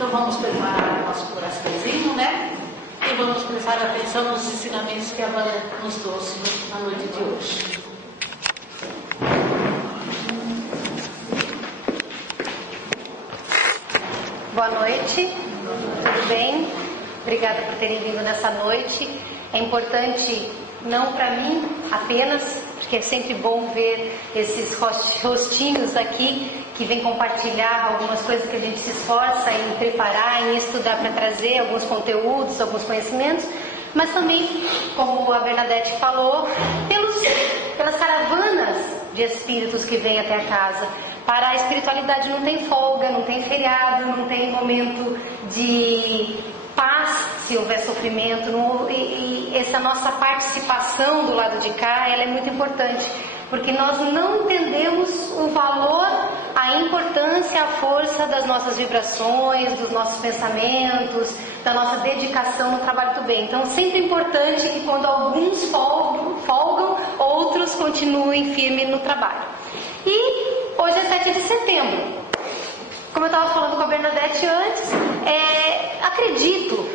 Então vamos preparar o nosso coraçãozinho, né? E vamos prestar atenção nos ensinamentos que a Wanda nos trouxe na noite de hoje. Boa noite, tudo bem? Obrigada por terem vindo nessa noite. É importante, não para mim apenas, porque é sempre bom ver esses rostinhos aqui que vêm compartilhar algumas coisas que a gente se esforça em preparar, em estudar para trazer alguns conteúdos, alguns conhecimentos, mas também, como a Bernadette falou, pelas caravanas de espíritos que vêm até a casa. Para a espiritualidade não tem folga, não tem feriado, não tem momento de paz se houver sofrimento. E essa nossa participação do lado de cá, ela é muito importante, porque nós não entendemos o valor, a importância, a força das nossas vibrações, dos nossos pensamentos, da nossa dedicação no trabalho do bem. Então, sempre é importante que quando alguns folgam, outros continuem firmes no trabalho. E hoje é 7 de setembro. Como eu estava falando com a Bernadette antes, acredito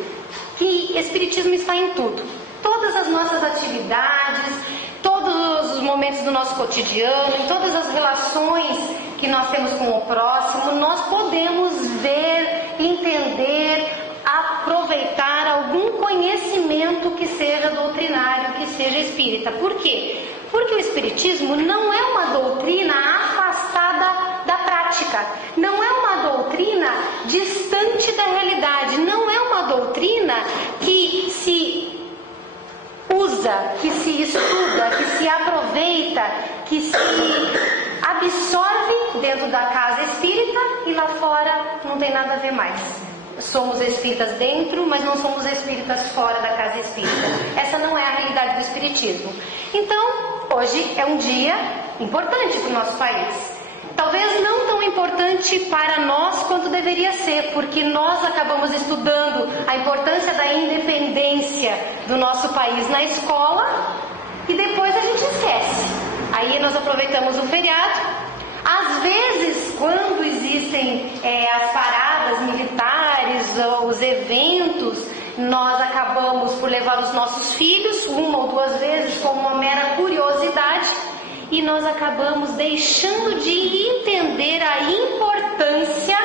que Espiritismo está em tudo. Todas as nossas atividades, todos os momentos do nosso cotidiano, em todas as relações que nós temos com o próximo, nós podemos ver, entender, aproveitar algum conhecimento que seja doutrinário, que seja espírita. Por quê? Porque o Espiritismo não é uma doutrina afastada da prática, não é uma doutrina distante da realidade, não é uma doutrina que se usa, que se estuda, que se aproveita, que se absorve dentro da casa espírita e lá fora não tem nada a ver mais. Somos espíritas dentro, mas não somos espíritas fora da casa espírita. Essa não é a realidade do Espiritismo. Então, hoje é um dia importante para o nosso país. Talvez não tão importante para nós quanto deveria ser, porque nós acabamos estudando a importância da independência do nosso país na escola e depois a gente esquece. Aí nós aproveitamos o feriado. Às vezes, quando existem as paradas militares ou os eventos, nós acabamos por levar os nossos filhos uma ou duas vezes como uma mera curiosidade e nós acabamos deixando de entender a importância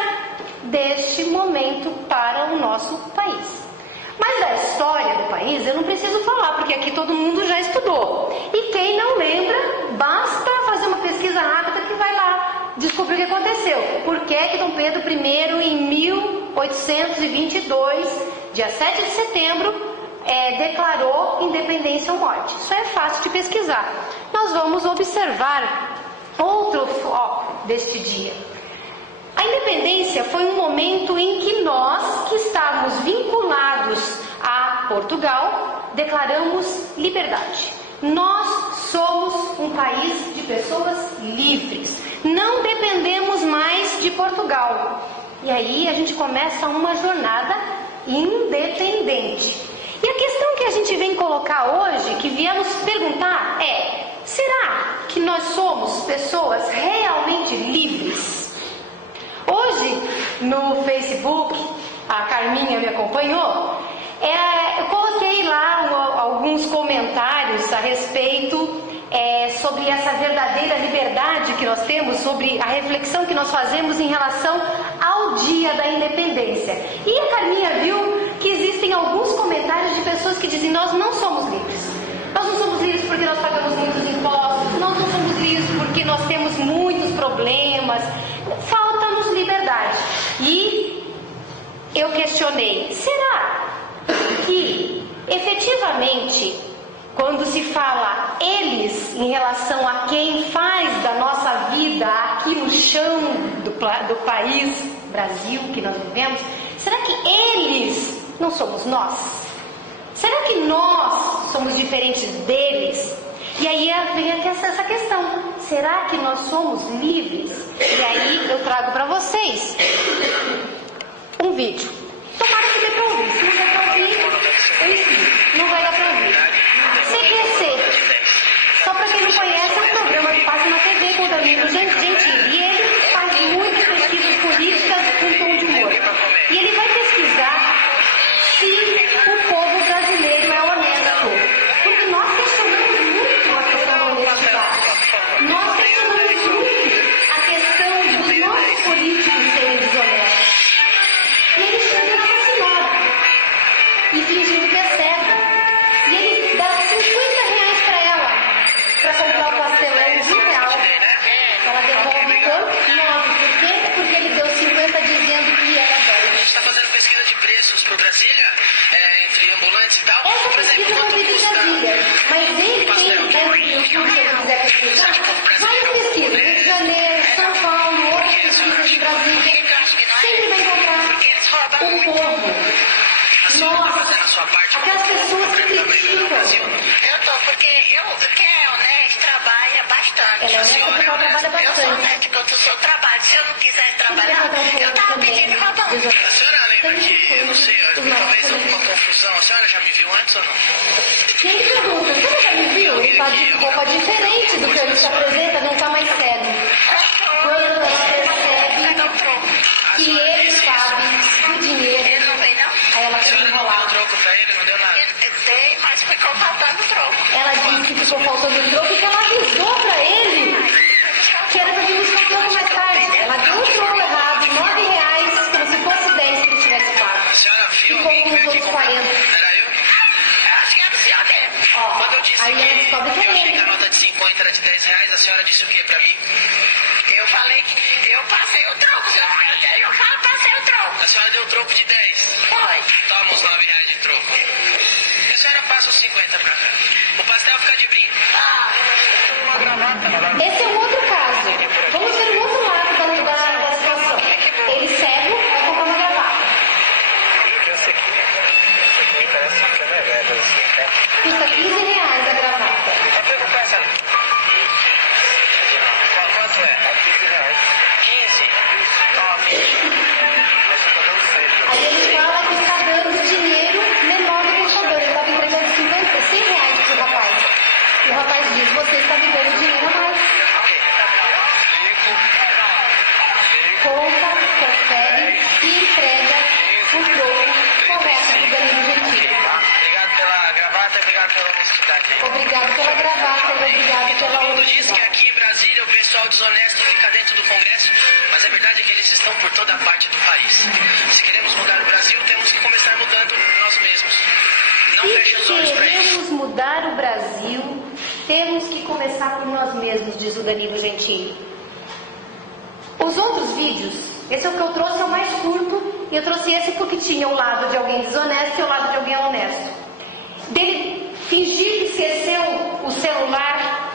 deste momento para o nosso país. Mas da história do país eu não preciso falar, porque aqui todo mundo já estudou. E quem não lembra, basta fazer uma pesquisa rápida que vai lá descobrir o que aconteceu. Por que Dom Pedro I, em 1822, dia 7 de setembro, declarou independência ou morte? Isso é fácil de pesquisar. Nós vamos observar outro foco deste dia. A independência foi um momento em que nós, que estávamos vinculados a Portugal, declaramos liberdade. Nós somos um país de pessoas livres. Não dependemos mais de Portugal. E aí a gente começa uma jornada independente. E a questão que a gente vem colocar hoje, que viemos perguntar é: será que nós somos pessoas realmente livres? Hoje, no Facebook, a Carminha me acompanhou, eu coloquei lá alguns comentários a respeito sobre essa verdadeira liberdade que nós temos, sobre a reflexão que nós fazemos em relação ao dia da independência. E a Carminha viu que existem alguns comentários de pessoas que dizem: nós não somos livres. Nós não somos livres porque nós pagamos muitos impostos, nós não somos livres porque nós temos muitos problemas, falta-nos liberdade. E eu questionei: será que efetivamente, quando se fala eles em relação a quem faz da nossa vida aqui no chão do país, Brasil, que nós vivemos, será que eles não somos nós? Será que nós somos diferentes deles? E aí vem aqui essa questão: será que nós somos livres? E aí eu trago para vocês um vídeo. Tomara que dê para ouvir. Se não der para ouvir, eu ensino. Não vai dar para ouvir. CQC, só para quem não conhece, é um programa que passa na TV com o Danilo Gentili. E ele faz muitas pesquisas políticas com tom de humor. E ele ingressos por Brasília, entre ambulantes e tal. Essa Por exemplo, pesquisa quanto foi feita em custa Brasília, mas ele pastel? tem dentro do YouTube, se eu quiser pesquisar, várias pesquisas, Rio de Janeiro, São Paulo, outras pesquisas de Brasília, sempre vai encontrar o povo. Nossa, aquelas pessoas que criticam. Eu tô, porque quem é honesto trabalha bastante. Ela é honesta porque ela trabalha Eu sou bastante. honesta porque eu sou trabalho. Se eu não quiser trabalhar, eu tava pedindo roubando. A senhora lembra que, eu não sei, talvez alguma confusão, a senhora já me viu antes ou não? Quem pergunta, você já me viu? Ele tá de roupa diferente do que ele se apresenta, não tá mais sério. Quando ela percebe que ele sabe o dinheiro, Ele não veio, não? aí ela A quer senhora não deu enrolar. troco pra ele, não deu nada? Eu dei, mas ficou faltando troco. Ela disse que ficou faltando troco porque ela avisou pra ele que era pra vir buscar um pouco mais tarde. Ela deu o troco errado, R$9, como se fosse 10 que ele tivesse pago. A senhora viu Ficou alguém com que os veio aqui outros comprar? 40. Era eu? Acho que era o senhor mesmo. Ó, Quando eu disse aí ela descobre que que eu é achei que a ele. nota de 50 era de R$10, a senhora disse o que pra mim? Eu falei que eu passei o troco. Se eu não der, eu falo, passei o troco. A senhora deu troco de 10. Foi. Toma os R$9 de troco. E a senhora passa os 50 pra cá. O pastel fica de brinco. Esse é um outro caso. Vamos ver o outro lado da situação. Ele cego vai comprar uma gravata. Custa R$15 a gravata. Quanto é? 15. Aí ele fala que está dando dinheiro menor do que ele está dando. Ele estava entregando R$100 pro rapaz. E o rapaz diz, você está me dando dinheiro a mais. Conta, confere e entrega o troco correto do Danilo Gentili. Obrigado pela gravata e obrigado pela honestidade. Obrigado pela gravata e obrigado pela Todo mundo diz que honestidade. aqui em Brasília o pessoal desonesto fica dentro do Congresso, mas a verdade é que eles estão por toda parte do país. Se queremos mudar o Brasil, temos que começar mudando nós mesmos. Não feche os olhos Se para isso. queremos mudar o Brasil, temos que começar por nós mesmos, diz o Danilo Gentili. Os outros vídeos, esse é o que eu trouxe, é o mais curto, e eu trouxe esse porque tinha o lado de alguém desonesto e o lado de alguém honesto. Dele fingir que esqueceu o celular,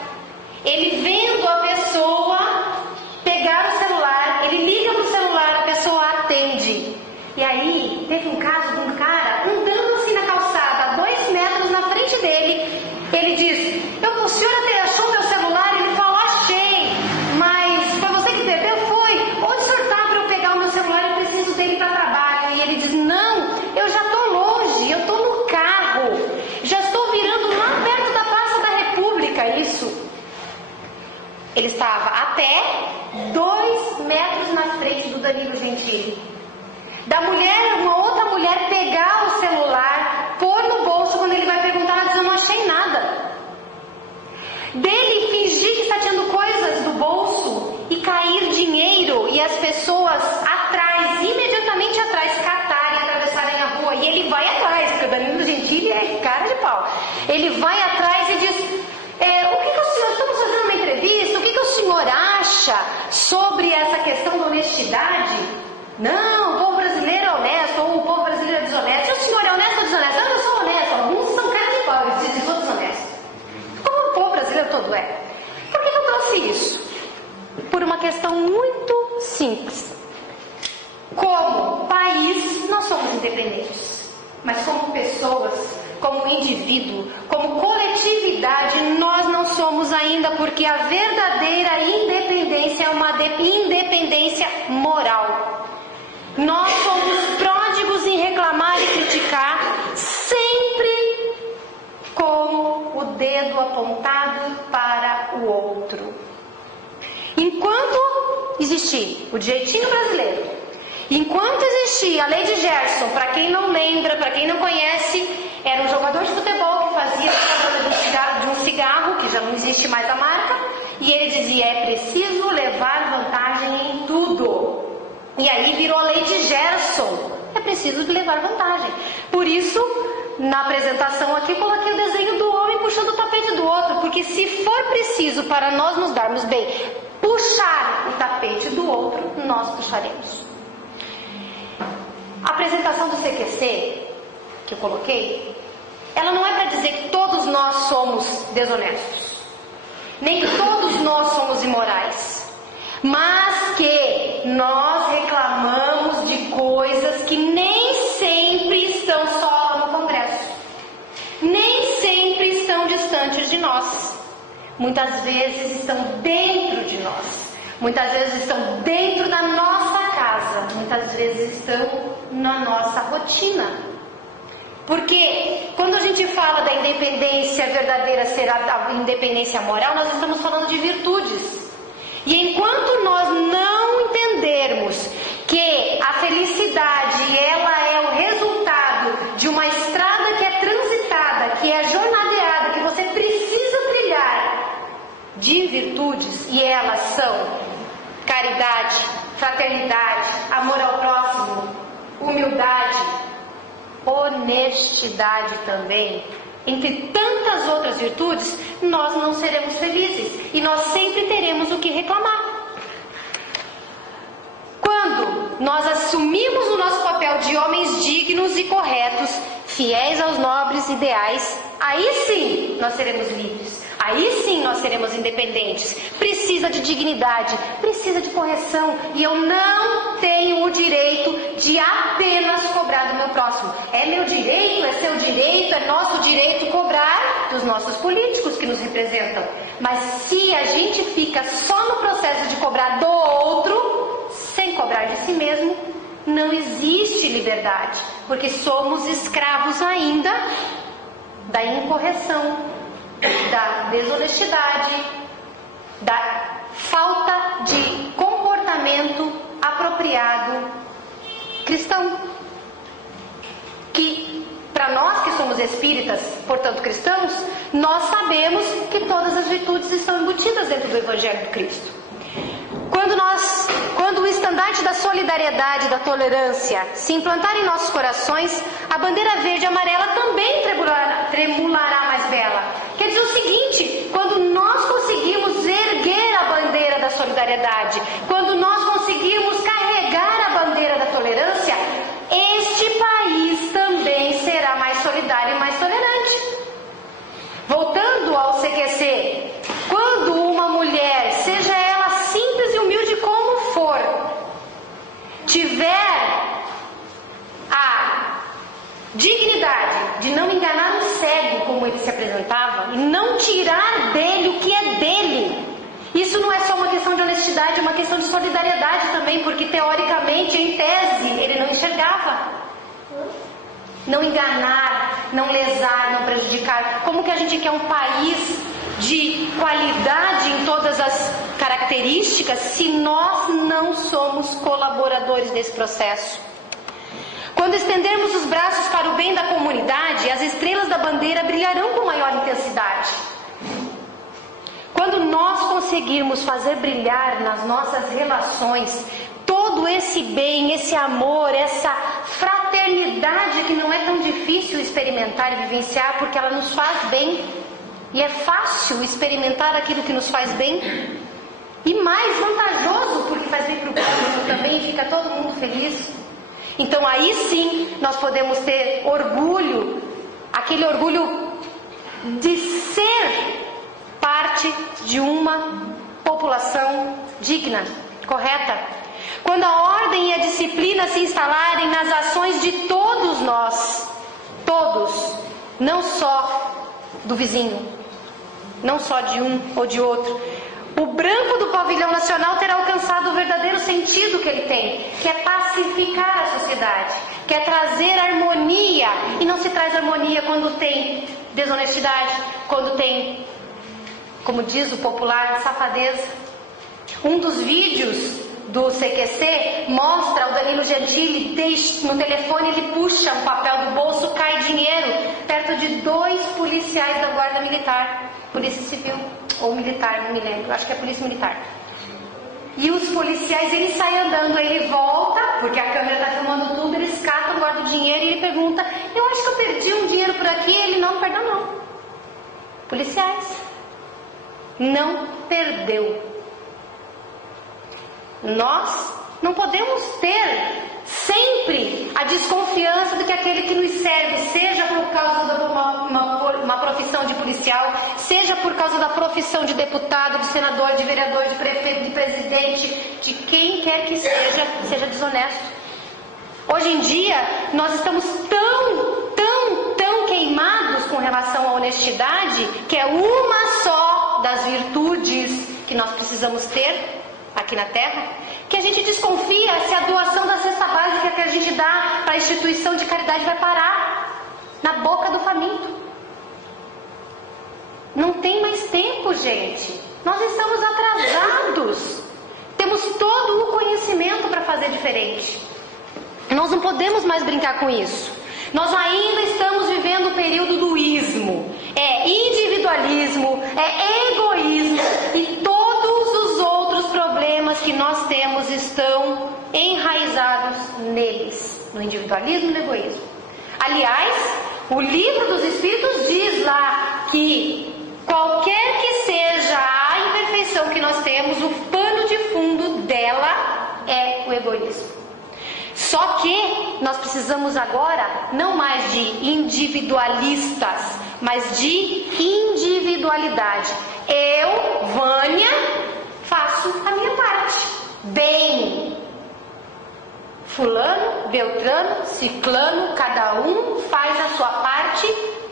ele vendo a pessoa pegar o celular, ele liga pro celular, a pessoa atende. E aí, teve um caso de um cara andando assim na calçada, a 2 metros na frente dele. Ele diz, o senhor até achou meu celular? Ele falou, achei. Mas foi você que bebeu? Foi. Onde o senhor está para eu pegar o meu celular? Eu preciso dele para trabalho. E ele diz, não, eu já estou longe, eu estou no carro. Já estou virando lá perto da Praça da República, isso. Ele estava a pé, 2 metros na frente do Danilo Gentili. Da mulher, uma outra mulher pegar o celular, pôr no bolso, quando ele vai perguntar, ela diz, eu não achei nada. Dele fingir que está tirando coisas do bolso e cair dinheiro e as pessoas atrás, imediatamente atrás, catarem, atravessarem a rua. E ele vai atrás, porque o Danilo Gentili é cara de pau. Ele vai atrás e diz, o que o senhor, estamos fazendo uma entrevista, o que o senhor acha sobre essa questão da honestidade? Não, o povo brasileiro é honesto, ou o povo brasileiro é desonesto. Se o senhor é honesto ou desonesto? Eu sou honesto, alguns são cara de pau, eles dizem, sou desonesto. Como o povo brasileiro todo é. Por que eu trouxe isso? Por uma questão muito simples. Como país, nós somos independentes. Mas como pessoas, como indivíduo, como coletividade, nós não somos ainda, porque a verdadeira independência é uma independência moral. Nós somos pródigos em reclamar e criticar, sempre com o dedo apontado para o outro. Enquanto existir o jeitinho brasileiro, enquanto existir a lei de Gerson, para quem não lembra, para quem não conhece, era um jogador de futebol que fazia propaganda de um cigarro, que já não existe mais a marca, e ele dizia, é preciso levar vantagem em tudo. E aí virou a lei de Gerson, é preciso levar vantagem. Por isso, na apresentação aqui, eu coloquei o desenho do homem puxando o tapete do outro, porque se for preciso para nós nos darmos bem, puxar o tapete do outro, nós puxaremos. A apresentação do CQC, que eu coloquei, ela não é para dizer que todos nós somos desonestos, nem que todos nós somos imorais, mas que nós reclamamos de coisas que nem sempre estão só lá no Congresso, nem sempre estão distantes de nós, muitas vezes estão dentro de nós, muitas vezes estão dentro da nossa casa, muitas vezes estão na nossa rotina. Porque quando a gente fala da independência verdadeira ser a independência moral, nós estamos falando de virtudes. E enquanto nós não entendermos que a felicidade ela é o resultado de uma estrada que é transitada, que é jornadeada, que você precisa trilhar de virtudes, e elas são caridade, fraternidade, amor ao próximo, humildade, honestidade também, entre tantas outras virtudes, nós não seremos felizes e nós sempre teremos o que reclamar. Quando nós assumimos o nosso papel de homens dignos e corretos, fiéis aos nobres ideais, aí sim nós seremos livres. Aí sim nós seremos independentes. Precisa de dignidade, precisa de correção. E eu não tenho o direito de apenas cobrar do meu próximo. É meu direito, é seu direito, é nosso direito cobrar dos nossos políticos que nos representam. Mas se a gente fica só no processo de cobrar do outro, sem cobrar de si mesmo, não existe liberdade. Porque somos escravos ainda da incorreção, da desonestidade, da falta de comportamento apropriado cristão. Que para nós que somos espíritas, portanto cristãos, nós sabemos que todas as virtudes estão embutidas dentro do Evangelho de Cristo. Quando o estandarte da solidariedade e da tolerância se implantar em nossos corações, a bandeira verde e amarela também tremulará mais bela. Quer dizer o seguinte, quando nós conseguimos erguer a bandeira da solidariedade, quando nós conseguirmos carregar a bandeira da tolerância, este país também será mais solidário e mais tolerante. Voltando ao CQC, quando uma mulher, seja ela simples e humilde como for, tiver a dignidade de não enganar um cego como ele se apresentava e não tirar dele o que é dele, isso não é só uma questão de honestidade, é uma questão de solidariedade também, porque teoricamente, em tese, ele não enxergava. Não enganar, não lesar, não prejudicar. Como que a gente quer um país de qualidade em todas as características se nós não somos colaboradores desse processo? Quando estendermos os braços para o bem da comunidade, as estrelas da bandeira brilharão com maior intensidade. Quando nós conseguirmos fazer brilhar nas nossas relações todo esse bem, esse amor, essa fraternidade que não é tão difícil experimentar e vivenciar porque ela nos faz bem, e é fácil experimentar aquilo que nos faz bem, e mais vantajoso porque faz bem para o próximo também, fica todo mundo feliz. Então aí sim nós podemos ter orgulho, aquele orgulho de ser parte de uma população digna, correta. Quando a ordem e a disciplina se instalarem nas ações de todos nós, todos, não só do vizinho, não só de um ou de outro, o branco do pavilhão nacional terá alcançado o verdadeiro sentido que ele tem, que é pacificar a sociedade, que é trazer harmonia. E não se traz harmonia quando tem desonestidade, quando tem, como diz o popular, safadeza. Um dos vídeos do CQC mostra o Danilo Gentili, no telefone ele puxa um papel do bolso, cai dinheiro, perto de 2 policiais da Guarda Militar, Polícia Civil ou Militar, não me lembro, acho que é Polícia Militar. E os policiais, ele sai andando, aí ele volta, porque a câmera está filmando tudo, eles catam, guardam o dinheiro e ele pergunta: eu acho que eu perdi um dinheiro por aqui. Ele: não perdeu não. Policiais, não perdeu. Nós não podemos ter sempre a desconfiança de que aquele que nos serve, seja por causa de uma profissão de policial, seja por causa da profissão de deputado, de senador, de vereador, de prefeito, de presidente, de quem quer que seja desonesto. Hoje em dia, nós estamos tão queimados com relação à honestidade, que é uma só das virtudes que nós precisamos ter aqui na Terra, que a gente desconfia se a doação da cesta básica que a gente dá para a instituição de caridade vai parar na boca do faminto. Não tem mais tempo, gente. Nós estamos atrasados. Temos todo o conhecimento para fazer diferente. Nós não podemos mais brincar com isso. Nós ainda estamos vivendo o período do ismo. É individualismo, é egoísmo e todos os outros problemas que nós temos estão enraizados neles, no individualismo e no egoísmo. Aliás, o Livro dos Espíritos diz lá que qualquer que seja a imperfeição que nós temos, o pano de fundo dela é o egoísmo. Só que nós precisamos agora não mais de individualistas, mas de individualidade. Eu, Vânia, faço a minha parte. Bem. Fulano, Beltrano, Ciclano, cada um faz a sua parte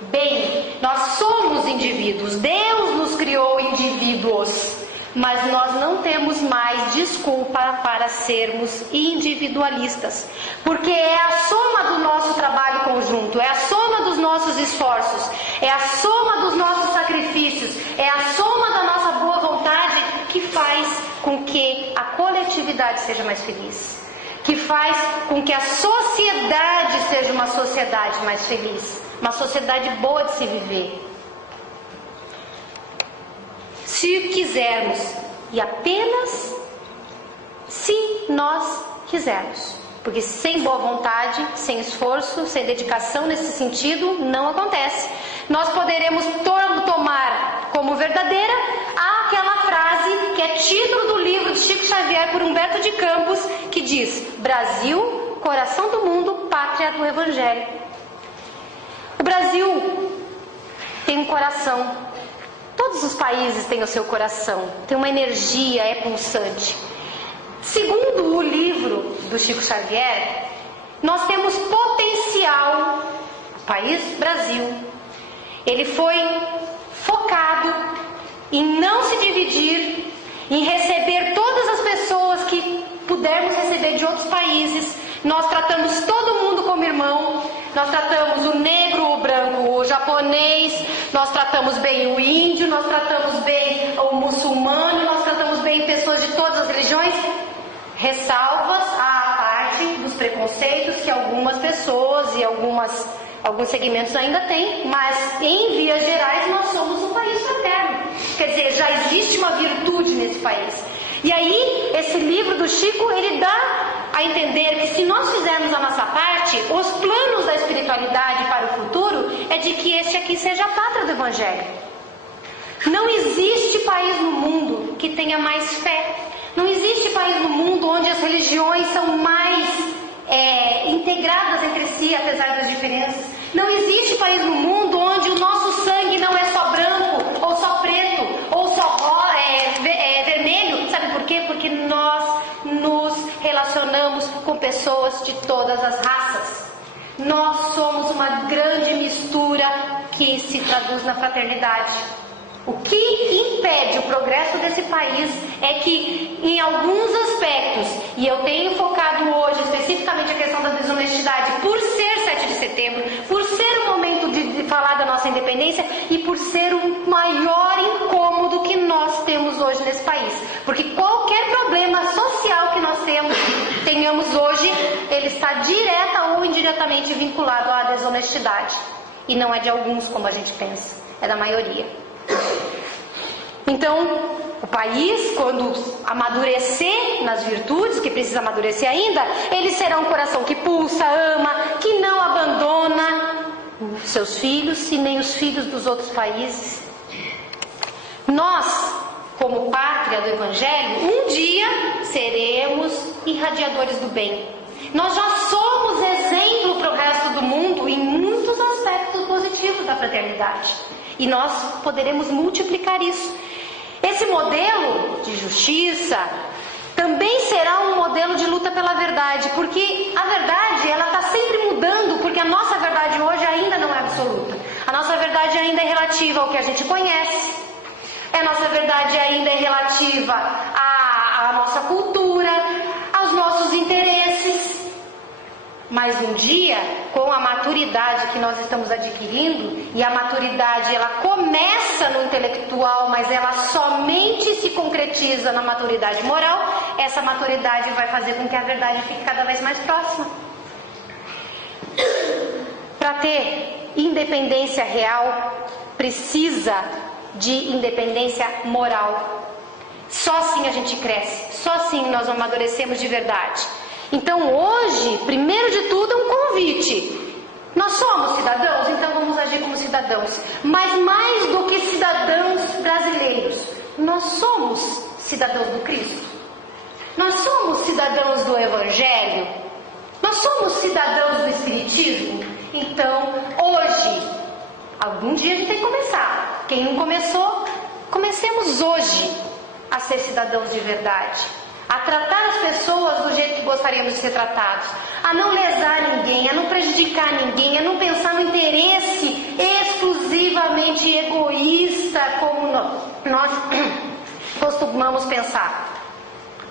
bem. Nós somos indivíduos. Deus nos criou indivíduos. Mas nós não temos mais desculpa para sermos individualistas, porque é a soma do nosso trabalho conjunto, é a soma dos nossos esforços, é a soma dos nossos sacrifícios, é a soma da nossa boa vontade que faz com que a coletividade seja mais feliz, que faz com que a sociedade seja uma sociedade mais feliz, uma sociedade boa de se viver. Se quisermos, e apenas se nós quisermos, porque sem boa vontade, sem esforço, sem dedicação nesse sentido, não acontece. Nós poderemos tomar como verdadeira aquela frase que é título do livro de Chico Xavier por Humberto de Campos, que diz: Brasil, coração do mundo, pátria do Evangelho. O Brasil tem um coração. Todos os países têm o seu coração, tem uma energia, é pulsante. Segundo o livro do Chico Xavier, nós temos potencial. O país Brasil, ele foi focado em não se dividir, em receber todas as pessoas que pudermos receber de outros países. Nós tratamos todo mundo como irmão. Nós tratamos o negro, o branco, o japonês, nós tratamos bem o índio, nós tratamos bem o muçulmano, nós tratamos bem pessoas de todas as religiões, ressalvas à parte dos preconceitos que algumas pessoas e alguns segmentos ainda têm, mas em vias gerais nós somos um país fraterno. Quer dizer, já existe uma virtude nesse país. E aí, esse livro do Chico, ele dá a entender que se nós fizermos a nossa parte, os planos da espiritualidade para o futuro é de que este aqui seja a pátria do Evangelho. Não existe país no mundo que tenha mais fé. Não existe país no mundo onde as religiões são mais integradas entre si, apesar das diferenças. Não existe país no mundo onde o nosso sangue não é só branco, ou só preto, ou só vermelho. Sabe por quê? Porque nós nos relacionamos com pessoas de todas as raças. Nós somos uma grande mistura que se traduz na fraternidade. O que impede o progresso desse país é que, em alguns aspectos, e eu tenho focado hoje especificamente a questão da desonestidade, por ser 7 de setembro, por ser o momento de falar da nossa independência e por ser o maior incômodo que nós temos hoje nesse país. Porque qualquer problema social que nós tenhamos hoje, ele está direta ou indiretamente vinculado à desonestidade. E não é de alguns, como a gente pensa, é da maioria. Então, o país, quando amadurecer nas virtudes, que precisa amadurecer ainda, ele será um coração que pulsa, ama, que não abandona seus filhos e nem os filhos dos outros países. Nós, como pátria do Evangelho, um dia seremos irradiadores do bem. Nós já somos exemplos verdade. E nós poderemos multiplicar isso. Esse modelo de justiça também será um modelo de luta pela verdade, porque a verdade, ela está sempre mudando, porque a nossa verdade hoje ainda não é absoluta. A nossa verdade ainda é relativa ao que a gente conhece. A nossa verdade ainda é relativa à nossa cultura, aos nossos interesses. Mas um dia, com a maturidade que nós estamos adquirindo, e a maturidade ela começa no intelectual, mas ela somente se concretiza na maturidade moral, essa maturidade vai fazer com que a verdade fique cada vez mais próxima. Para ter independência real, precisa de independência moral. Só assim a gente cresce, só assim nós amadurecemos de verdade. Então hoje, primeiro de tudo, é um convite. Nós somos cidadãos, então vamos agir como cidadãos. Mas mais do que cidadãos brasileiros, nós somos cidadãos do Cristo. Nós somos cidadãos do Evangelho. Nós somos cidadãos do Espiritismo. Então, hoje, algum dia a gente tem que começar. Quem não começou, comecemos hoje a ser cidadãos de verdade. A tratar as pessoas do jeito que gostaríamos de ser tratados, a não lesar ninguém, a não prejudicar ninguém, a não pensar no interesse exclusivamente egoísta como nós costumamos pensar,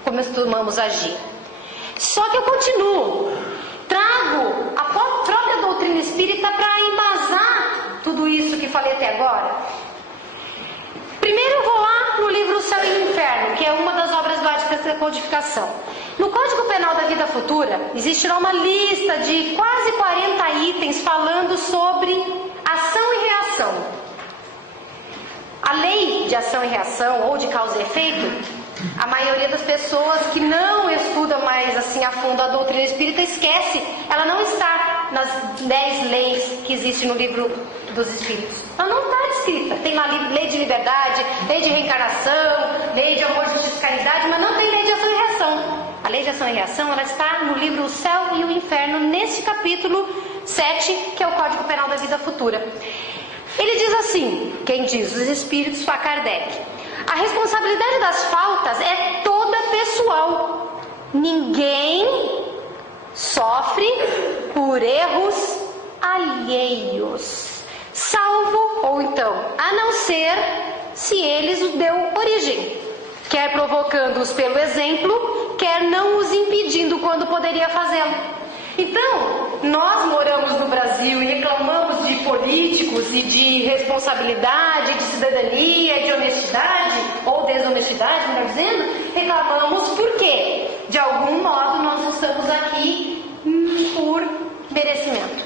como costumamos agir. Só que eu continuo, trago a própria doutrina espírita para embasar tudo isso que falei até agora. Primeiro eu vou lá no livro O Céu e o Inferno, que é uma das obras básicas da codificação. No Código Penal da Vida Futura, existirá uma lista de quase 40 itens falando sobre ação e reação. A lei de ação e reação, ou de causa e efeito, a maioria das pessoas que não estudam mais assim a fundo a doutrina espírita esquece, ela não está nas 10 leis que existem no livro dos Espíritos. Ela não está escrita. Tem lá lei de liberdade, lei de reencarnação, lei de amor, justiça e caridade, mas não tem lei de ação e reação. A lei de ação e reação, ela está no livro O Céu e o Inferno, nesse capítulo 7, que é o Código Penal da Vida Futura. Ele diz assim, quem diz? Os Espíritos, para Kardec. A responsabilidade das faltas é toda pessoal. Ninguém sofre por erros alheios, salvo ou então, a não ser se eles os deu origem, quer provocando-os pelo exemplo, quer não os impedindo quando poderia fazê-lo. Então, nós moramos no Brasil e reclamamos de políticos e de responsabilidade, de cidadania, de honestidade, ou desonestidade, melhor dizendo, reclamamos porque, de algum modo, nós estamos aqui por merecimento.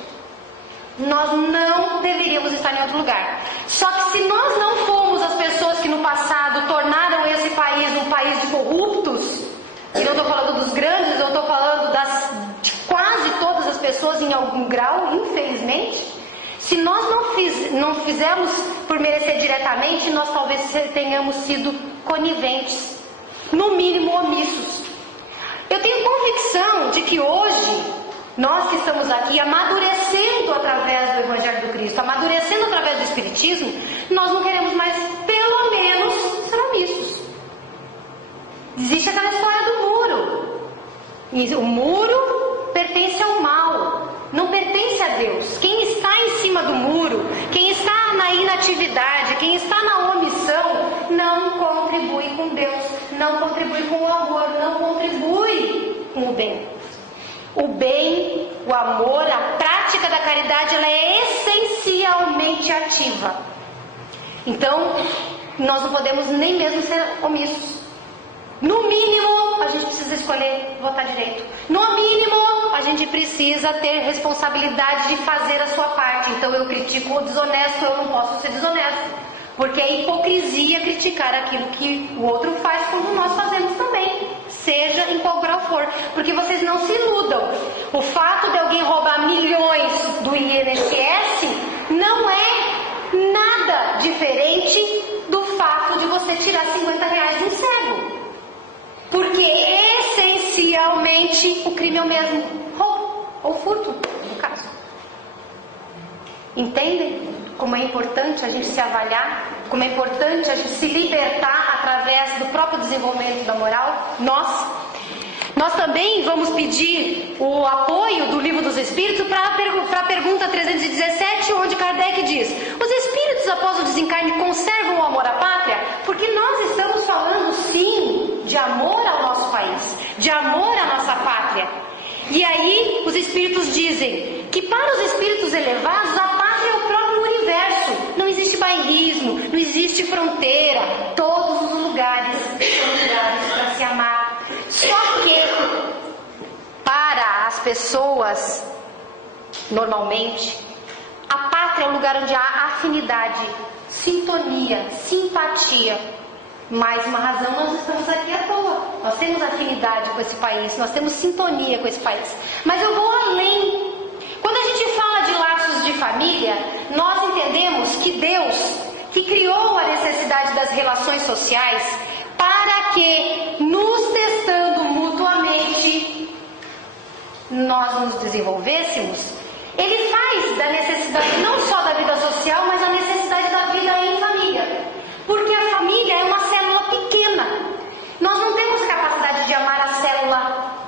Nós não deveríamos estar em outro lugar. Só que se nós não formos as pessoas que no passado tornaram esse país um país de corruptos, e não estou falando dos grandes, eu estou falando de quase todas as pessoas em algum grau, infelizmente. Se nós não fizermos por merecer diretamente, nós talvez tenhamos sido coniventes, no mínimo omissos. Eu tenho convicção de que hoje, nós que estamos aqui amadurecendo através do Evangelho do Cristo, amadurecendo através do Espiritismo, nós não queremos mais, pelo menos, ser omissos. Existe aquela história do muro. E o muro pertence ao mal, não pertence a Deus. Quem está em cima do muro, quem está na inatividade, quem está na omissão, não contribui com Deus, não contribui com o amor, não contribui com o bem. O bem, o amor, a prática da caridade, ela é essencialmente ativa. Então, nós não podemos nem mesmo ser omissos. No mínimo, a gente precisa escolher votar direito. No mínimo, a gente precisa ter responsabilidade de fazer a sua parte. Então, eu critico o desonesto, eu não posso ser desonesto. Porque é hipocrisia criticar aquilo que o outro faz, como nós fazemos também. Seja em qual grau for. Porque vocês não se iludam. O fato de alguém roubar milhões do INSS não é nada diferente do fato de você tirar 50 reais de um cego. Porque essencialmente o crime é o mesmo. Roubo ou furto, no caso. Entendem? como é importante a gente se avaliar, como é importante a gente se libertar através do próprio desenvolvimento da moral? Nós também vamos pedir o apoio do Livro dos Espíritos para a pergunta 317, onde Kardec diz: os espíritos após o desencarne conservam o amor à pátria? Porque nós estamos falando sim de amor ao nosso país, de amor à nossa pátria. E aí os espíritos dizem que para os espíritos elevados a pátria é o próprio universo. Não existe bairrismo, não existe fronteira. Todos os lugares são lugares para se amar. Só que para as pessoas, normalmente, a pátria é o lugar onde há afinidade, sintonia, simpatia. Mais uma razão, nós estamos aqui à toa. Nós temos afinidade com esse país, nós temos sintonia com esse país. Mas eu vou além. Quando a gente fala de laços de família, nós entendemos que Deus, que criou a necessidade das relações sociais, para que, nos testando mutuamente, nós nos desenvolvêssemos, Ele faz da necessidade não só da vida social, mas a necessidade da vida em família. Porque a família é uma célula pequena. Nós não temos capacidade de amar a célula,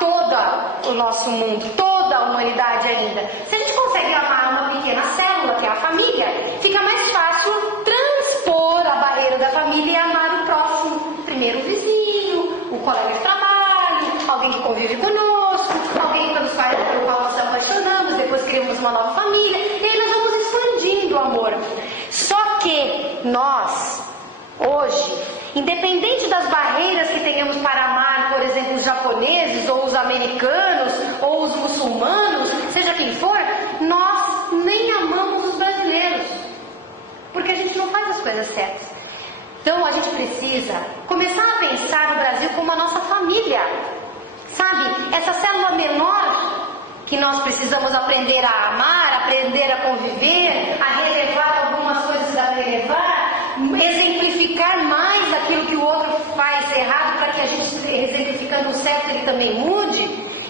todo o nosso mundo, toda a humanidade ainda. Se a gente consegue amar uma pequena célula, que é a família, fica mais fácil transpor a barreira da família e amar o próximo. Primeiro o vizinho, o colega de trabalho, alguém que convive conosco, alguém pelo qual nós nos apaixonamos, depois criamos uma nova família, e aí nós vamos expandindo o amor. Só que nós, hoje, independente das barreiras que tenhamos para amar, por exemplo, os japoneses, ou os americanos, ou os muçulmanos, seja quem for, nós nem amamos os brasileiros, porque a gente não faz as coisas certas. Então a gente precisa começar a pensar no Brasil como a nossa família, sabe? Essa célula menor que nós precisamos aprender a amar, aprender a conviver, a relevar algumas coisas a relevar, exemplificar mais aquilo que o outro faz errado, para que a gente, exemplificando o certo, ele também mude.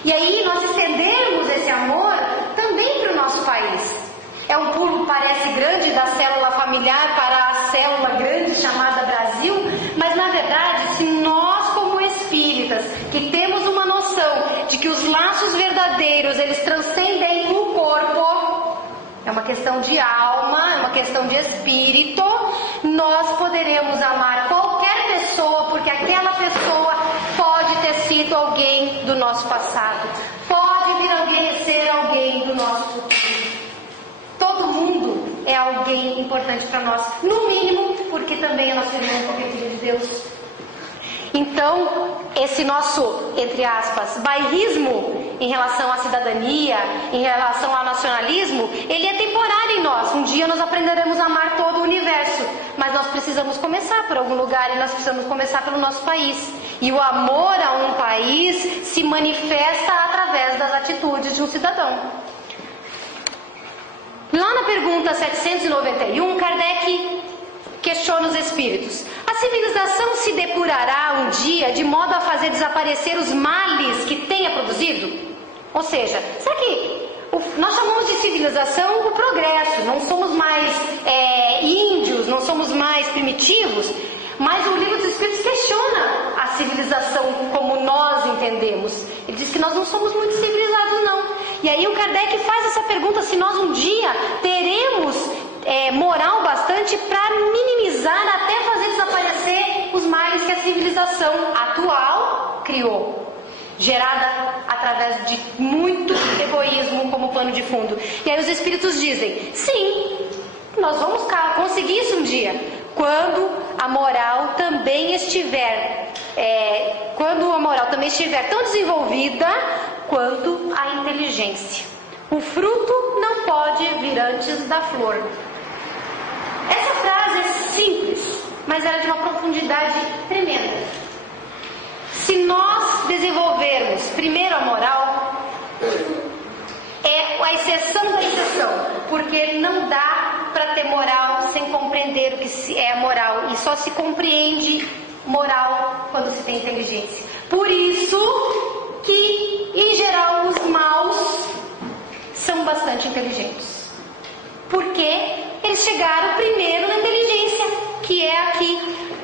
E aí nós estendermos esse amor também para o nosso país. É um pulo, parece grande, da célula familiar para a célula grande chamada Brasil, mas na verdade, se nós como espíritas, que temos uma noção de que os laços verdadeiros, eles transcendem o corpo, é uma questão de alma, é uma questão de espírito, nós poderemos amar qualquer pessoa, porque aquela pessoa pode ter sido alguém do nosso passado, pode vir alguém a ser alguém do nosso futuro. Todo mundo é alguém importante para nós, no mínimo, porque também é nosso irmão, porque é filho de Deus. Então, esse nosso, entre aspas, bairrismo em relação à cidadania, em relação ao nacionalismo, ele é temporário em nós. Um dia nós aprenderemos a amar todo o universo, mas nós precisamos começar por algum lugar, e nós precisamos começar pelo nosso país. E o amor a um país se manifesta através das atitudes de um cidadão. Lá na pergunta 791, Kardec questiona os espíritos: a civilização se depurará um dia de modo a fazer desaparecer os males que tenha produzido? Ou seja, será que nós chamamos de civilização o progresso? Não somos mais índios, não somos mais primitivos, mas o Livro dos Espíritos questiona a civilização como nós entendemos. Ele diz que nós não somos muito civilizados, não. E aí o Kardec faz essa pergunta: se nós um dia teremos moral bastante para minimizar, até fazer desaparecer os males que a civilização atual criou, gerada através de muito egoísmo como pano de fundo. E aí os espíritos dizem: sim, nós vamos conseguir isso um dia, quando a moral também estiver tão desenvolvida quanto a inteligência. O fruto não pode vir antes da flor. Essa frase é simples, mas ela é de uma profundidade tremenda. Se nós desenvolvermos primeiro a moral, é a exceção da exceção, porque não dá para ter moral sem compreender o que é a moral, e só se compreende moral quando se tem inteligência. Por isso que, em geral, os maus são bastante inteligentes. Por quê? eles chegaram primeiro na inteligência, que é aqui,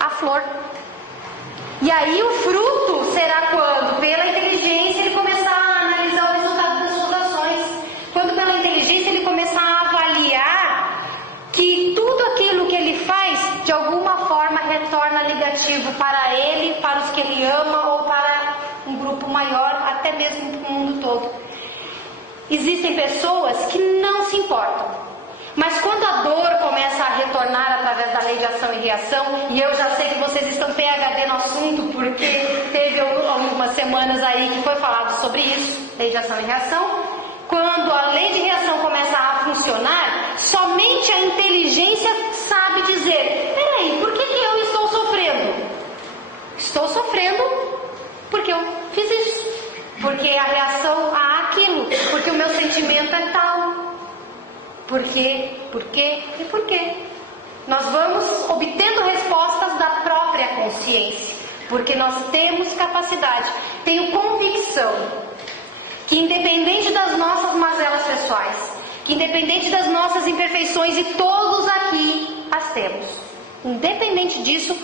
a flor. E aí o fruto será quando? Pela inteligência ele começar a analisar o resultado das suas ações. Quando pela inteligência ele começar a avaliar que tudo aquilo que ele faz, de alguma forma, retorna negativo para ele, para os que ele ama ou para um grupo maior, até mesmo para o mundo todo. Existem pessoas que não se importam. Mas quando a dor começa a retornar através da lei de ação e reação, e eu já sei que vocês estão PhD no assunto, porque teve algumas semanas aí que foi falado sobre isso, lei de ação e reação. Quando a lei de reação começa a funcionar, somente a inteligência sabe dizer: peraí, por que eu estou sofrendo? Estou sofrendo porque eu fiz isso, porque a reação a aquilo, porque o meu sentimento é tal. Por quê? Por quê? E por quê? Nós vamos obtendo respostas da própria consciência, porque nós temos capacidade. Tenho convicção que independente das nossas mazelas pessoais, que independente das nossas imperfeições, e todos aqui as temos, independente disso,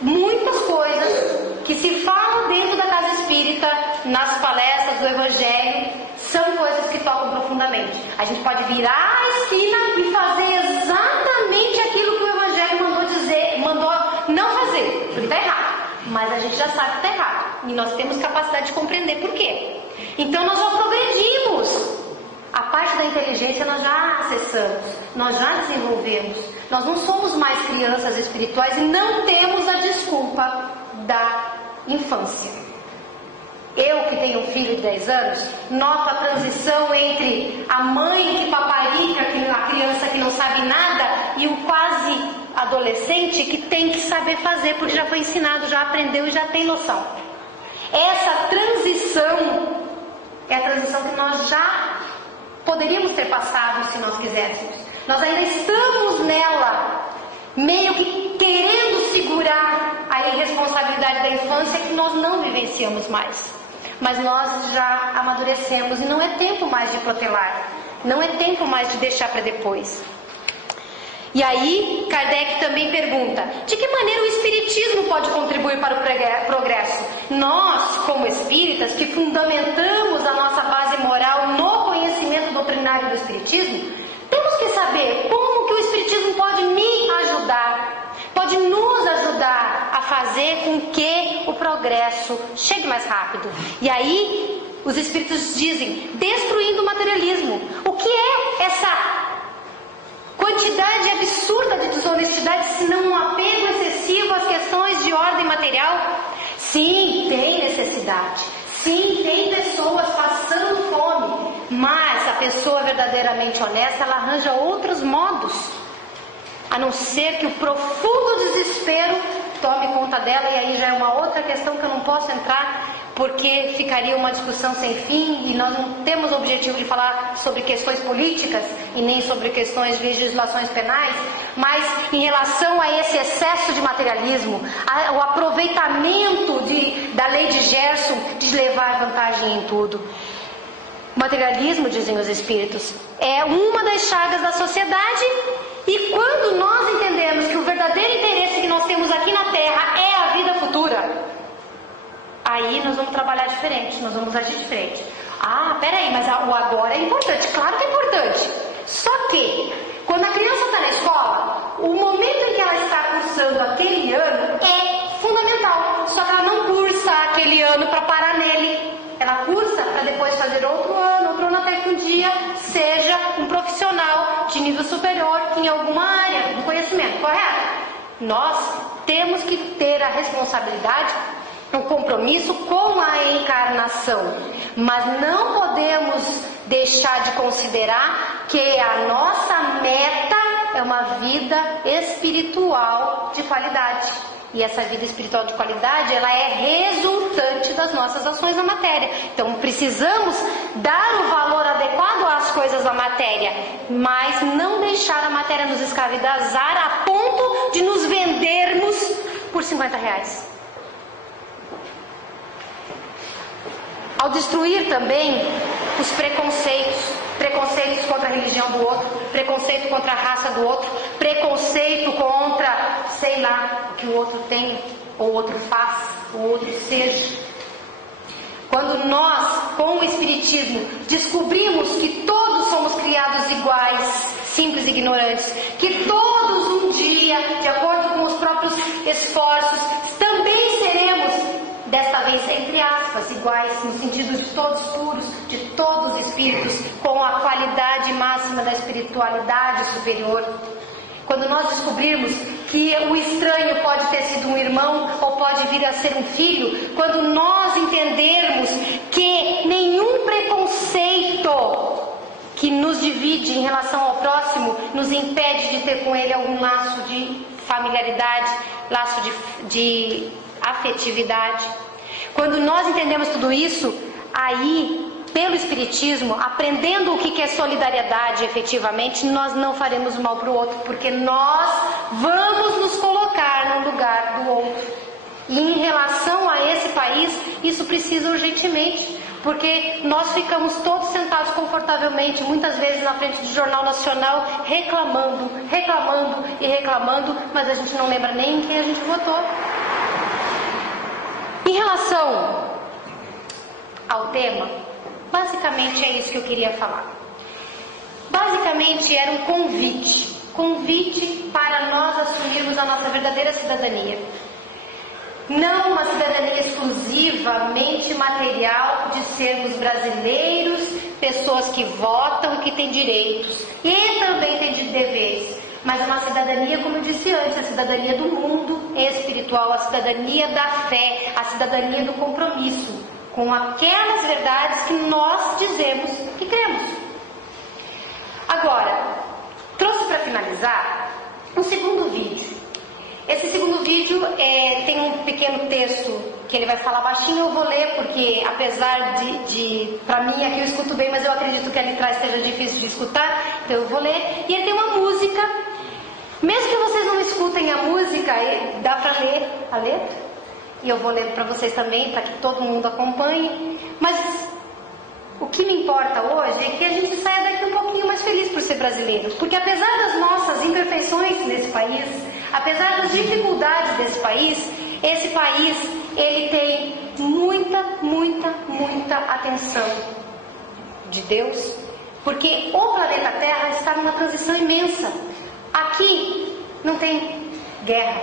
muitas coisas que se falam dentro da casa espírita, nas palestras do Evangelho, são coisas que tocam profundamente. A gente pode virar a esquina e fazer exatamente aquilo que o Evangelho mandou não fazer, porque está errado. Mas a gente já sabe que está errado. E nós temos capacidade de compreender por quê. Então nós já progredimos. A parte da inteligência nós já acessamos, nós já desenvolvemos. Nós não somos mais crianças espirituais e não temos a desculpa da infância. Eu que tenho um filho de 10 anos, noto a transição entre a mãe que paparica, a criança que não sabe nada, e o quase adolescente que tem que saber fazer, porque já foi ensinado, já aprendeu e já tem noção. Essa transição é a transição que nós já poderíamos ter passado se nós quiséssemos. Nós ainda estamos nela, meio que querendo segurar a irresponsabilidade da infância que nós não vivenciamos mais. Mas nós já amadurecemos e não é tempo mais de protelar, não é tempo mais de deixar para depois. E aí, Kardec também pergunta: de que maneira o Espiritismo pode contribuir para o progresso? Nós, como espíritas, que fundamentamos a nossa base moral no conhecimento doutrinário do Espiritismo, temos que saber como que o Espiritismo pode me ajudar, pode nos ajudar a fazer com que o progresso chegue mais rápido. E aí, os Espíritos dizem: destruindo o materialismo. O que é essa quantidade absurda de desonestidade, se não um apego excessivo às questões de ordem material? Sim, tem necessidade. Sim, tem pessoas passando fome. Mas a pessoa verdadeiramente honesta, ela arranja outros modos, a não ser que o profundo desespero tome conta dela. E aí já é uma outra questão que eu não posso entrar, porque ficaria uma discussão sem fim, e nós não temos o objetivo de falar sobre questões políticas e nem sobre questões de legislações penais, mas em relação a esse excesso de materialismo, o aproveitamento da lei de Gerson de levar vantagem em tudo. O materialismo, dizem os espíritos, é uma das chagas da sociedade, e quando nós entendemos que o verdadeiro interesse que nós temos aqui na Terra é a vida futura, aí nós vamos trabalhar diferente, nós vamos agir diferente. Ah, peraí, mas o agora é importante. Claro que é importante. Só que, quando a criança está na escola, o momento em que ela está cursando aquele ano é fundamental. Só que ela não cursa aquele ano para parar nele. Ela cursa para depois fazer outro ano, até que um dia seja um profissional de nível superior em alguma área do conhecimento, correto? Nós temos que ter a responsabilidade, um compromisso com a encarnação, mas não podemos deixar de considerar que a nossa meta é uma vida espiritual de qualidade. E essa vida espiritual de qualidade, ela é resultante das nossas ações na matéria. Então precisamos dar o valor adequado às coisas da matéria, mas não deixar a matéria nos escravizar a ponto de nos vendermos por R$50. Ao destruir também os preconceitos contra a religião do outro, preconceito contra a raça do outro, preconceito contra, sei lá, o que o outro tem, ou o outro faz, ou o outro seja. Quando nós, com o Espiritismo, descobrimos que todos somos criados iguais, simples e ignorantes, que todos um dia, de acordo com os próprios esforços, também seremos, desta vez entre aspas, iguais, no sentido de todos puros, de todos espíritos, com a qualidade máxima da espiritualidade superior. Quando nós descobrirmos que o estranho pode ter sido um irmão ou pode vir a ser um filho, quando nós entendermos que nenhum preconceito que nos divide em relação ao próximo nos impede de ter com ele algum laço de familiaridade, laço de afetividade. Quando nós entendemos tudo isso, aí, pelo Espiritismo, aprendendo o que é solidariedade efetivamente, nós não faremos mal para o outro, porque nós vamos nos colocar no lugar do outro. E em relação a esse país, isso precisa urgentemente, porque nós ficamos todos sentados confortavelmente, muitas vezes na frente do Jornal Nacional, reclamando, mas a gente não lembra nem em quem a gente votou. Em relação ao tema, basicamente é isso que eu queria falar. Basicamente era um convite para nós assumirmos a nossa verdadeira cidadania. Não uma cidadania exclusivamente material de sermos brasileiros, pessoas que votam e que têm direitos e também têm deveres, mas uma cidadania, como eu disse antes, a cidadania do mundo espiritual, a cidadania da fé, a cidadania do compromisso com aquelas verdades que nós dizemos que cremos. Agora, trouxe para finalizar um segundo vídeo. Esse segundo vídeo tem um pequeno texto que ele vai falar baixinho, eu vou ler, porque apesar de para mim aqui eu escuto bem, mas eu acredito que ali atrás esteja difícil de escutar, então eu vou ler. E ele tem uma música, mesmo que vocês não escutem a música, dá para ler a letra, e eu vou ler para vocês também, para que todo mundo acompanhe. Mas o que me importa hoje é que a gente saia daqui um pouquinho mais feliz por ser brasileiro, porque apesar das nossas imperfeições nesse país, apesar das dificuldades desse país, esse país, ele tem muita atenção de Deus, porque o planeta Terra está numa transição imensa. Aqui não tem guerra,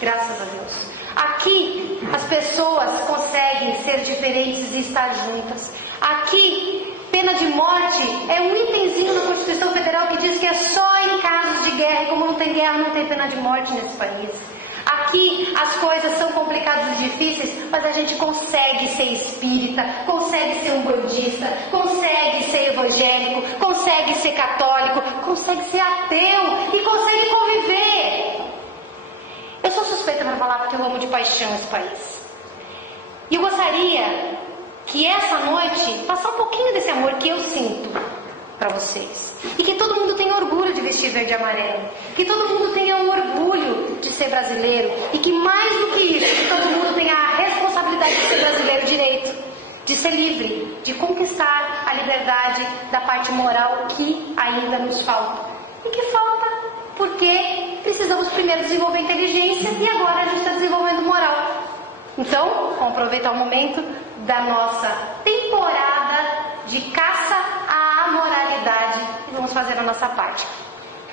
graças a Deus. Aqui as pessoas conseguem ser diferentes e estar juntas. Aqui, pena de morte é um itemzinho na Constituição Federal que diz que é só em casos de guerra, e como não tem guerra, não tem pena de morte nesse país. Aqui as coisas são complicadas e difíceis, mas a gente consegue ser espírita, consegue ser umbandista, consegue ser evangélico, consegue ser católico, consegue ser ateu e consegue conviver. Eu sou suspeita para falar porque eu amo de paixão esse país. E eu gostaria que essa noite passar um pouquinho desse amor que eu sinto para vocês. E que todo mundo tenha orgulho de vestir verde e amarelo. Que todo mundo tenha um orgulho de ser brasileiro. E que mais do que isso, que todo mundo tenha a responsabilidade de ser brasileiro direito. De ser livre, de conquistar a liberdade da parte moral que ainda nos falta. E que falta porque precisamos primeiro desenvolver inteligência e agora a gente está desenvolvendo moral. Então, vamos aproveitar o momento da nossa temporada de caça à moralidade e vamos fazer a nossa parte.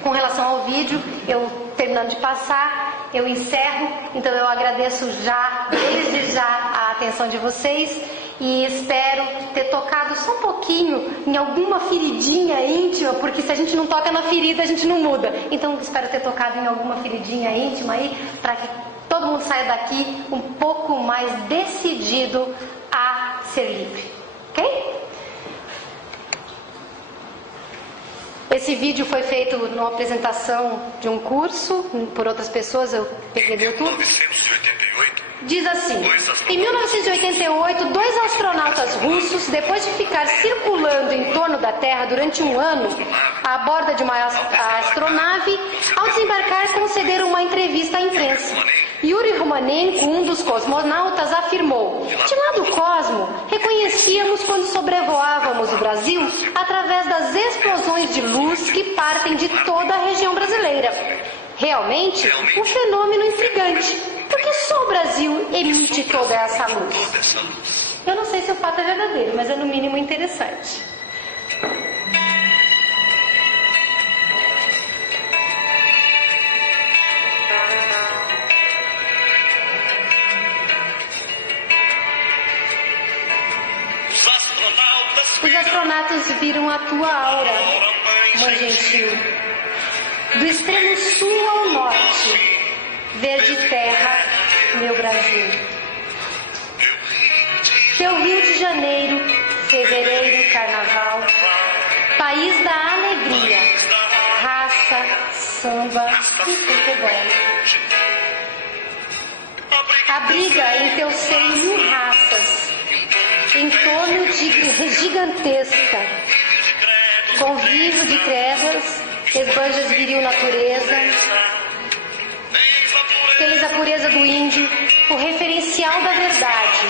Com relação ao vídeo, eu terminando de passar, eu encerro, então eu agradeço desde já a atenção de vocês e espero ter tocado só um pouquinho em alguma feridinha íntima, porque se a gente não toca na ferida, a gente não muda. Então espero ter tocado em alguma feridinha íntima aí, para que todo mundo saia daqui um pouco mais decidido a ser livre, ok? Esse vídeo foi feito numa apresentação de um curso por outras pessoas, eu peguei do YouTube. 1988, diz assim: em 1988, 2 astronautas russos, depois de ficar circulando em torno da Terra durante um ano, a bordo de uma astronave, ao desembarcar concederam uma entrevista à imprensa. Yuri Romanenko, um dos cosmonautas, afirmou: de lá do cosmo, reconhecíamos quando sobrevoávamos o Brasil através das explosões de luz que partem de toda a região brasileira. Realmente, um fenômeno intrigante, porque só o Brasil emite toda essa luz. Eu não sei se o fato é verdadeiro, mas é no mínimo interessante. Os astronautas viram a tua aura, Mãe Gentil. Do extremo sul ao norte, verde terra, meu Brasil. Teu Rio de Janeiro, fevereiro, carnaval, país da alegria, raça, samba e futebol. Abriga em teu seio 1000 raças, em torno de gigantesca, convívio de crevas, esbanjas viril natureza. Tens a pureza do índio, o referencial da verdade.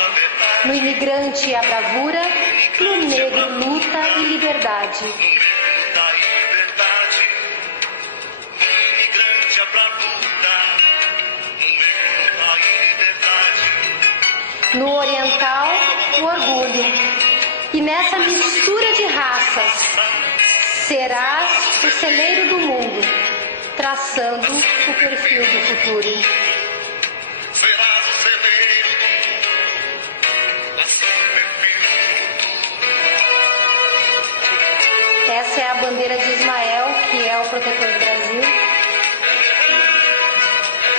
No imigrante a bravura, no negro luta e liberdade. No oriental, o orgulho. E nessa mistura de raças, serás o celeiro do mundo, traçando o perfil do futuro. Essa é a bandeira de Ismael, que é o protetor do Brasil.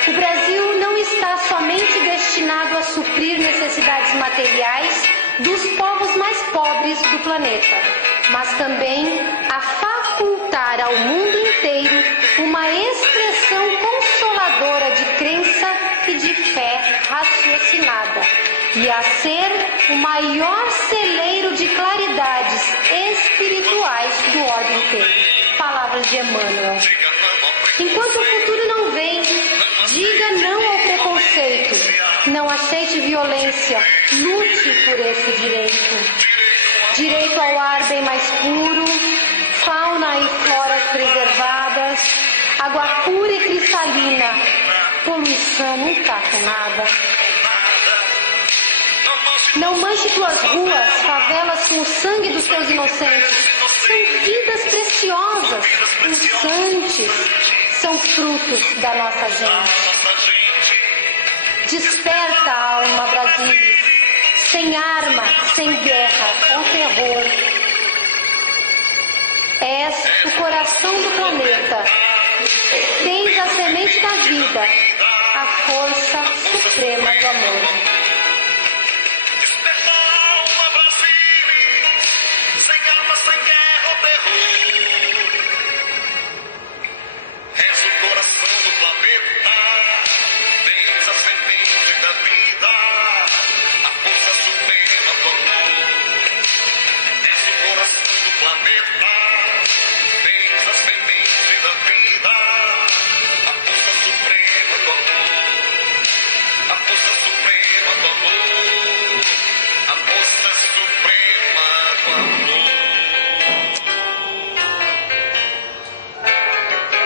O Brasil não está somente destinado a suprir necessidades materiais dos povos mais pobres do planeta, mas também a facultar ao mundo inteiro uma expressão consoladora de crença e de fé raciocinada, e a ser o maior celeiro de claridades espirituais do orbe inteiro. Palavras de Emmanuel. Enquanto o futuro não vem, diga não ao preconceito, não aceite violência, lute por esse direito. Direito ao ar bem mais puro, fauna e flora preservadas, água pura e cristalina, poluição não tá com nada. Não manche tuas ruas, favelas com o sangue dos teus inocentes. São vidas preciosas, pulsantes, são frutos da nossa gente. Desperta a alma, Brasília, sem arma, sem guerra ou terror. És o coração do planeta. Tens a semente da vida, a força suprema do amor.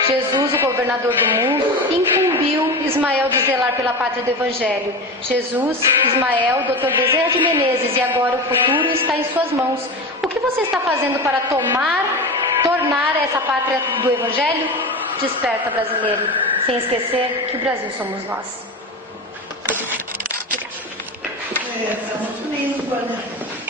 Jesus, o governador do mundo, incumbiu Ismael de zelar pela pátria do Evangelho. Jesus, Ismael, Dr. Bezerra de Menezes, e agora o futuro está em suas mãos. O que você está fazendo para tornar essa pátria do Evangelho? Desperta, brasileiro, sem esquecer que o Brasil somos nós. Tá muito lindo, olha.